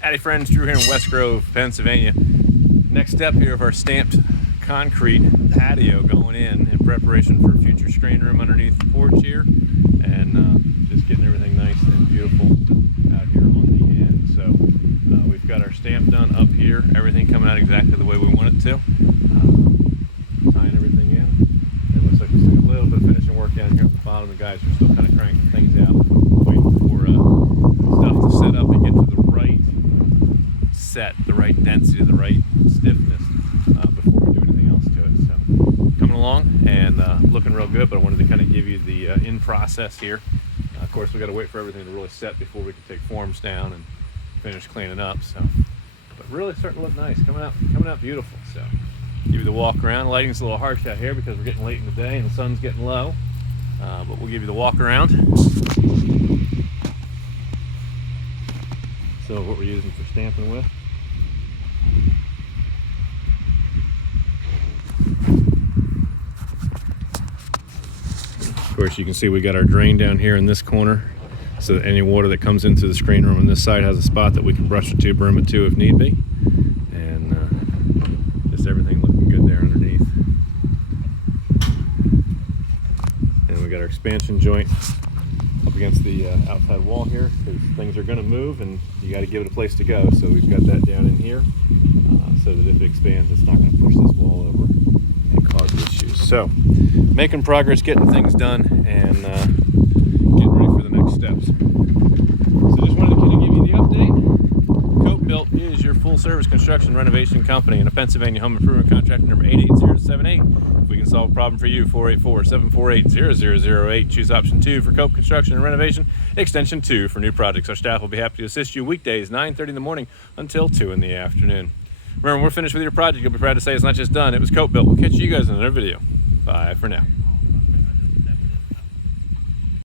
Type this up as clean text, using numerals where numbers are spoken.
Howdy friends, Drew here in West Grove, Pennsylvania. Next step here of our stamped concrete patio going in preparation for a future screen room underneath the porch here, and just getting everything nice and beautiful out here on the end. So we've got our stamp done up here, everything coming out exactly the way we want it to. Tying everything in. It looks like there's a little bit of finishing work down here at the bottom. The guys are still kind of cranking things out, waiting for stuff to set up and get to the right set, the right density, the right stiffness before we do anything else to it. So coming along and looking real good, but I wanted to kind of give you the in process here. Of course, we got to wait for everything to really set before we can take forms down and finish cleaning up. So, but really starting to look nice, coming out beautiful. So give you the walk around. Lighting's a little harsh out here because we're getting late in the day and the sun's getting low, but we'll give you the walk around. So what we're using for stamping with. Of course, you can see we got our drain down here in this corner, so that any water that comes into the screen room on this side has a spot that we can brush it to, broom it to if need be. And just everything looking good there underneath. And we got our expansion joint up against the outside wall here, because things are going to move and you got to give it a place to go. So we've got that down in here, so that if it expands, it's not going to push this wall over and cause issues. So making progress, getting things done, and getting ready for the next steps. So just wanted to kind of give you the update. 𝗗𝘁'𝘀 is your full service construction renovation company and a Pennsylvania home improvement contractor number 88078. If we can solve a problem for you, 484-748-0008. Choose option 2 for 𝗗𝘁 Construction and Renovation, extension 2 for new projects. Our staff will be happy to assist you weekdays 9:30 in the morning until 2 in the afternoon. Remember, when we're finished with your project, you'll be proud to say it's not just done, it was 𝗗𝘁'𝘀. We'll catch you guys in another video. Bye for now.